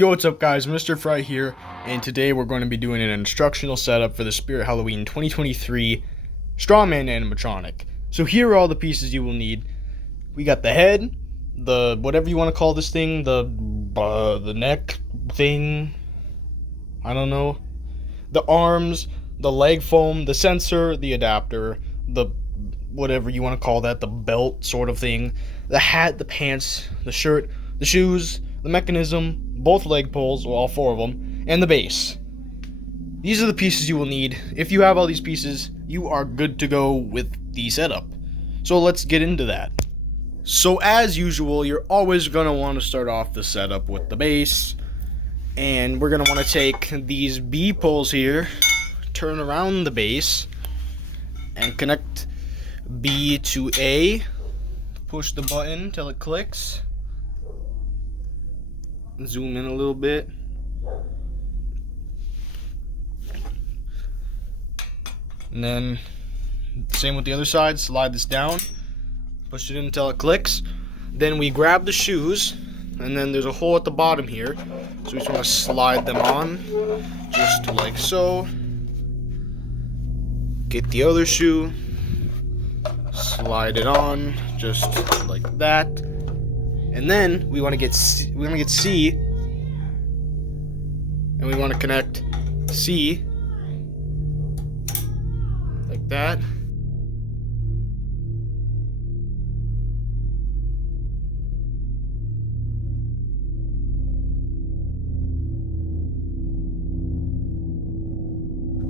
Yo, what's up guys, Mr. Fry here, and today we're going to be doing an instructional setup for the Spirit Halloween 2023 Strawman Animatronic. So here are all the pieces you will need. We got the head, the whatever you want to call this thing, the neck thing, I don't know, the arms, the leg foam, the sensor, the adapter, the whatever you want to call that, the belt sort of thing, the hat, the pants, the shirt, the shoes, the mechanism, both leg poles, well, all four of them, and the base. These are the pieces you will need. If you have all these pieces, you are good to go with the setup. So let's get into that. So as usual, you're always going to want to start off the setup with the base. And we're going to want to take these B poles here, turn around the base, and connect B to A. Push the button until it clicks. Zoom in a little bit. And then same with the other side, slide this down, push it in until it clicks. Then we grab the shoes, and then there's a hole at the bottom here, so we just want to slide them on just like so. Get the other shoe, slide it on just like that. And then we want to get C, and we want to connect C like that.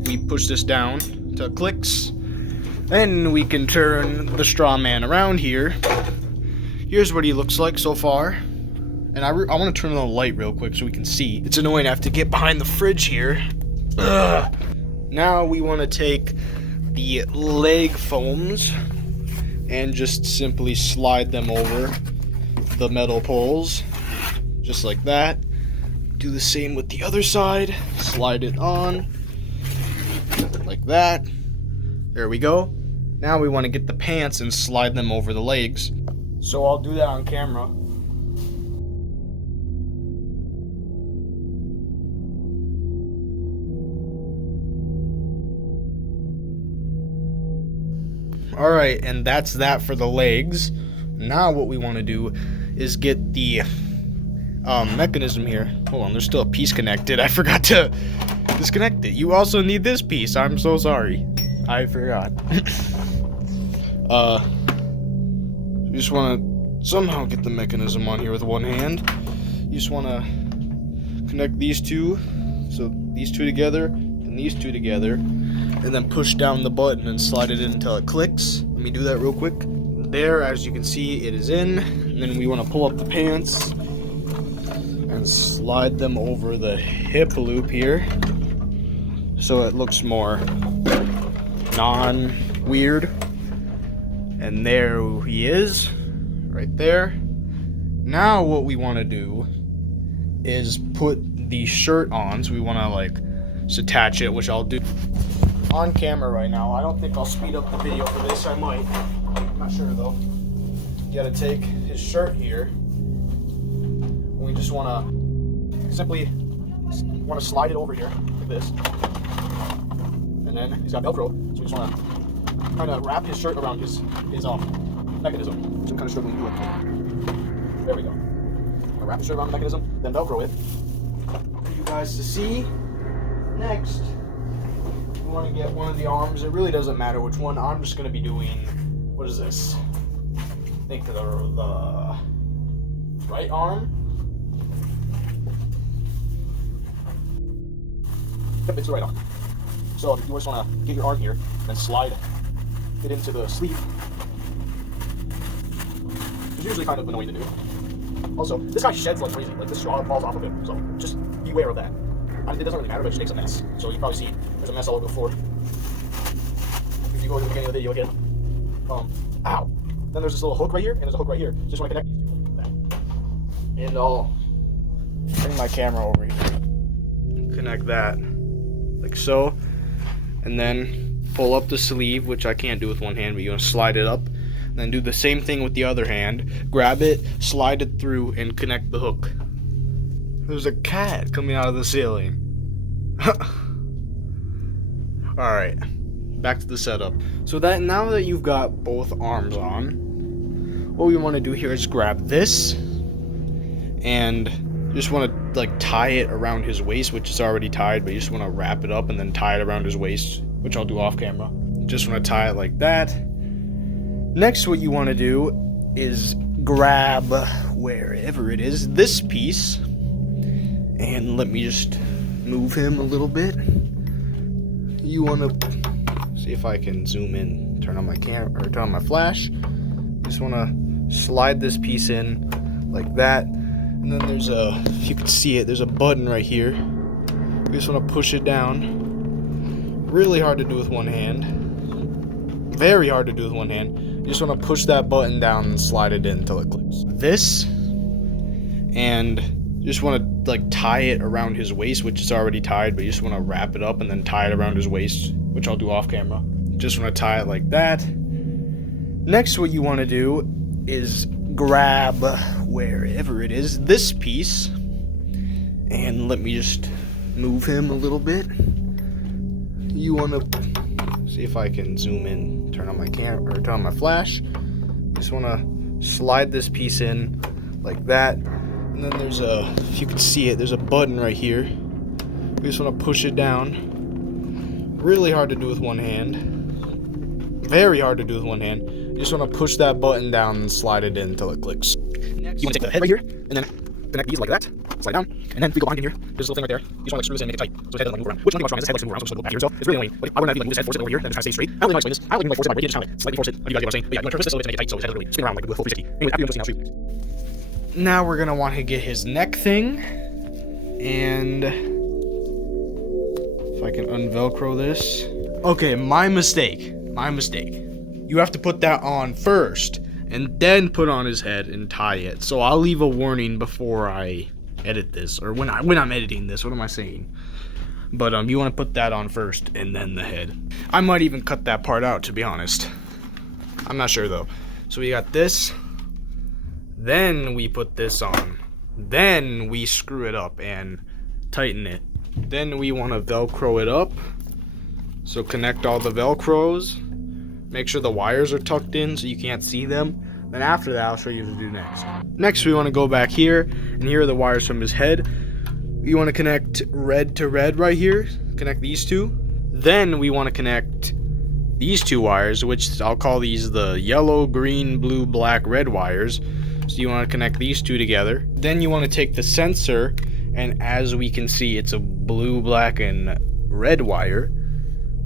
We push this down till it clicks. Then we can turn the Strawman around here. Here's what he looks like so far. And I want to turn on the light real quick so we can see. It's annoying, I have to get behind the fridge here. Ugh. Now we want to take the leg foams and just simply slide them over the metal poles. Just like that. Do the same with the other side. Slide it on. Like that. There we go. Now we want to get the pants and slide them over the legs. So I'll do that on camera. Alright, and that's that for the legs. Now what we want to do is get the mechanism here. Hold on, there's still a piece connected. I forgot to disconnect it. You also need this piece. I'm so sorry. I forgot. You just want to somehow get the mechanism on here with one hand. You just want to connect these two, so these two together and these two together, and then push down the button and slide it in until it clicks. Let me do that real quick. There, as you can see, it is in. And then we want to pull up the pants and slide them over the hip loop here, so it looks more non-weird. And there he is, right there. Now what we want to do is put the shirt on. So we want to like attach it, which I'll do on camera right now. I don't think I'll speed up the video for this. I might. I'm not sure though. You gotta take his shirt here. We just want to simply slide it over here like this. And then he's got Velcro, so we just want to kind of wrap his shirt around his mechanism. So I'm kind of struggling to do it. There we go. Wrap his shirt around the mechanism, then Velcro it for you guys to see. Next, we want to get one of the arms. It really doesn't matter which one. I'm just going to be doing, what is this? I think the right arm. Yep, it's the right arm. So you just want to get your arm here, then slide it into the sleeve. It's usually kind of annoying to do. Also, this guy sheds like crazy. Like this straw falls off of him, so just beware of that. It doesn't really matter, but it just makes a mess. So you probably see there's a mess all over the floor. If you go to the beginning of the video again. Ow. Then there's this little hook right here, and there's a hook right here. Just want to connect these two like that. And I'll bring my camera over here. Connect that like so. And then pull up the sleeve, which I can't do with one hand, but you want to slide it up. Then do the same thing with the other hand. Grab it, slide it through, and connect the hook. There's a cat coming out of the ceiling. Alright, back to the setup. So that now that you've got both arms on, what we want to do here is grab this and just want to like tie it around his waist, which is already tied, but you just want to wrap it up and then tie it around his waist, which I'll do off camera. Just want to tie it like that. Next, what you want to do is grab wherever it is this piece, and let me just move him a little bit. You want to see if I can zoom in, turn on my camera, or turn on my flash. Just want to slide this piece in like that, and then there's a, if you can see it, there's a button right here. You just want to push it down. Really hard to do with one hand. Very hard to do with one hand. You just want to push that button down and slide it in until it clicks. This, and you just want to like tie it around his waist, which is already tied, but you just want to wrap it up and then tie it around his waist, which I'll do off camera. Just want to tie it like that. Next, what you want to do is grab wherever it is this piece, and let me just move him a little bit. You want to see if I can zoom in, turn on my camera, or turn on my flash. Just want to slide this piece in like that, and then there's a, if you can see it, there's a button right here. You just want to push it down. Really hard to do with one hand. Very hard to do with one hand. You just want to push that button down and slide it in until it clicks. Next, you want to take the head right here, and then connect these like that, slide down, and then if we go behind in here, there's a little thing right there. You just want to like screw this in and make it tight, so his head doesn't like move around. Which one thing about Strawman is his head likes to move around, so it's a little back here, so it's really annoying. But I wouldn't have you like move his head, force it over here, then just kind of stay straight. I don't really know how to explain this. I don't like force it by weight, just kind of like slightly force it. You guys get what I'm saying? But yeah, you want to turn this a little bit to make it tight, so his head doesn't really spin around like with full 360. Anyway, after you're done listening, I'll shoot. Now we're gonna want to get his neck thing, and if I can unvelcro this. Okay, my mistake. You have to put that on first, and then put on his head and tie it. So I'll leave a warning before I edit this, or when I'm editing this. What am I saying? But you want to put that on first, and then the head. I might even cut that part out, to be honest. I'm not sure though. So we got this. Then we put this on. Then we screw it up and tighten it. Then we want to Velcro it up. So connect all the Velcros. Make sure the wires are tucked in so you can't see them. Then after that, I'll show you what to do next. Next, we want to go back here, and here are the wires from his head. You want to connect red to red right here. Connect these two. Then we want to connect these two wires, which I'll call these the yellow, green, blue, black, red wires. So you want to connect these two together. Then you want to take the sensor, and as we can see, it's a blue, black, and red wire.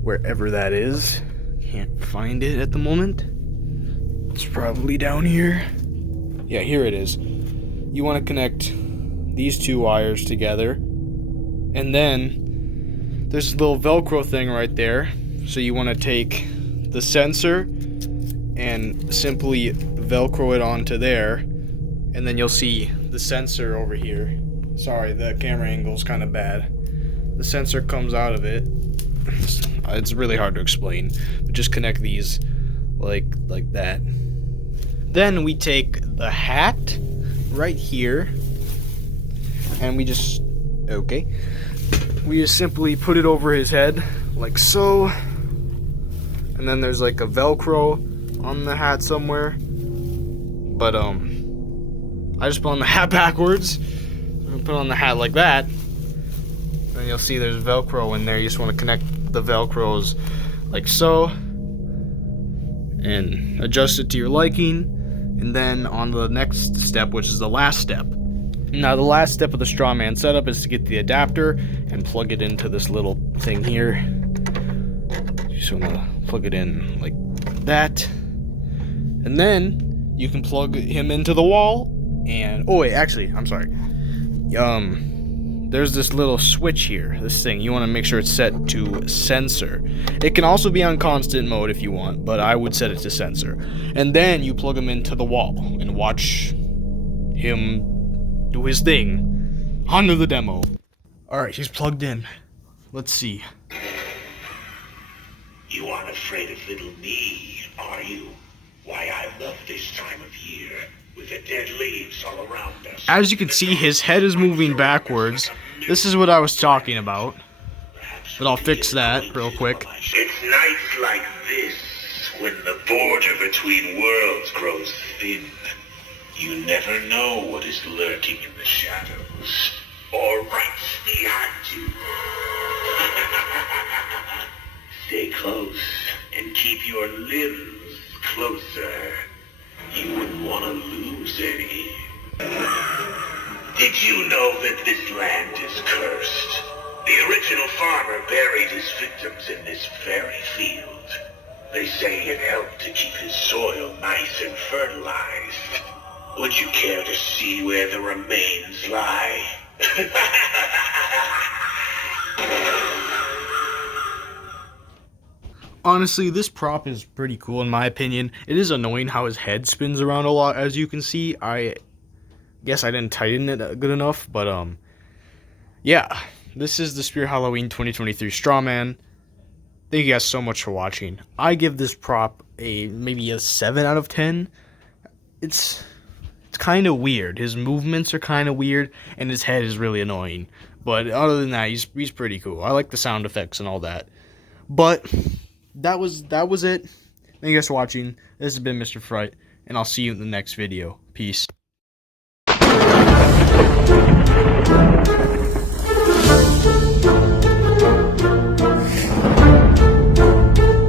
Wherever that is. Can't find it at the moment. It's probably down here. Yeah, here it is. You want to connect these two wires together, and then there's a little Velcro thing right there. So you want to take the sensor and simply Velcro it onto there, and then you'll see the sensor over here. Sorry, the camera angle is kind of bad. The sensor comes out of it. It's really hard to explain, but just connect these like that. Then we take the hat right here, and we just simply put it over his head like so, and then there's like a Velcro on the hat somewhere, but I just put on the hat backwards and put on the hat like that, and you'll see there's Velcro in there. You just want to connect the Velcros like so and adjust it to your liking, and then on the next step, which is the last step. Now the last step of the Strawman setup is to get the adapter and plug it into this little thing here. You just want to plug it in like that, and then you can plug him into the wall. And oh wait, actually, I'm sorry. There's this little switch here, this thing. You want to make sure it's set to sensor. It can also be on constant mode if you want, but I would set it to sensor. And then you plug him into the wall and watch him do his thing. On to the demo. Alright, he's plugged in. Let's see. You aren't afraid of little me, are you? Why, I love this time of year. with the dead leaves all around us. As you can see, his head is moving backwards. This is what I was talking about. But I'll fix that real quick. It's nights like this when the border between worlds grows thin. You never know what is lurking in the shadows, or right behind you. Stay close and keep your limbs closer. You wouldn't want to lose any. Did you know that this land is cursed? The original farmer buried his victims in this very field. They say it helped to keep his soil nice and fertilized. Would you care to see where the remains lie? Honestly, this prop is pretty cool in my opinion. It is annoying how his head spins around a lot, as you can see. I guess I didn't tighten it good enough, but yeah. This is the Spirit Halloween 2023 Strawman. Thank you guys so much for watching. I give this prop maybe a 7 out of 10. It's kind of weird. His movements are kind of weird, and his head is really annoying. But other than that, he's pretty cool. I like the sound effects and all that. But that was it. Thank you guys for watching. This has been Mr. Fright, and I'll see you in the next video. Peace.